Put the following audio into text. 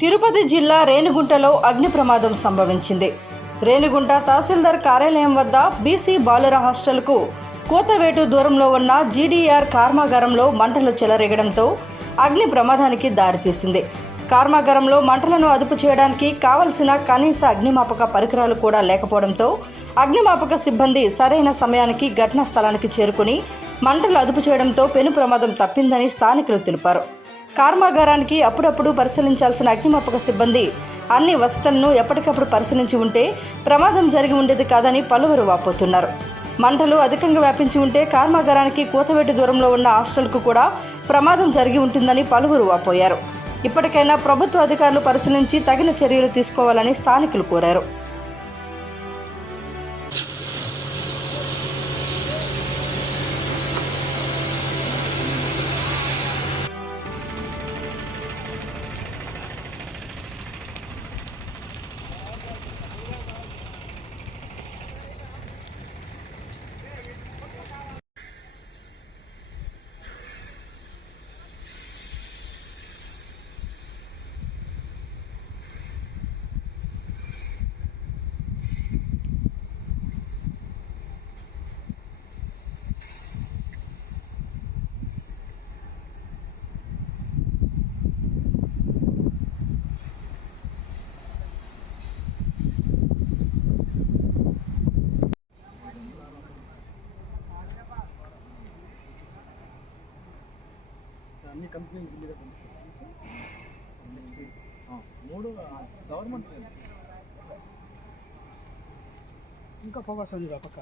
తిరుపతి జిల్లా రేణిగుంటలో అగ్ని ప్రమాదం సంభవించింది. రేణిగుంట తహసీల్దార్ కార్యాలయం వద్ద బీసీ బాలుర హాస్టల్కు కోతవేటు దూరంలో ఉన్న జీడీఆర్ కర్మాగారంలో మంటలు చెలరేగడంతో అగ్ని ప్రమాదానికి దారితీసింది కర్మాగారంలో మంటలను అదుపు చేయడానికి కావలసిన కనీస అగ్నిమాపక పరికరాలు కూడా లేకపోవడంతో అగ్నిమాపక సిబ్బంది సరైన సమయానికి ఘటనా స్థలానికి చేరుకుని మంటలు అదుపు చేయడంతో పెను ప్రమాదం తప్పిందని స్థానికులు తెలిపారు. కర్మాగారానికి అప్పుడప్పుడు పరిశీలించాల్సిన అగ్నిమాపక సిబ్బంది అన్ని వసతులను ఎప్పటికప్పుడు పరిశీలించి ఉంటే ప్రమాదం జరిగి ఉండేది కాదని పలువురు వాపోతున్నారు. మంటలు అధికంగా వ్యాపించి ఉంటే కర్మాగారానికి కూతవేటి దూరంలో ఉన్న హాస్టల్కు కూడా ప్రమాదం జరిగి ఉంటుందని పలువురు వాపోయారు. ఇప్పటికైనా ప్రభుత్వ అధికారులు పరిశీలించి తగిన చర్యలు తీసుకోవాలని స్థానికులు కోరారు. అన్ని కంపెనీ మీద మూడు గవర్నమెంట్ ఇంకా ఫోకస్ ఉంది ఆ పక్క?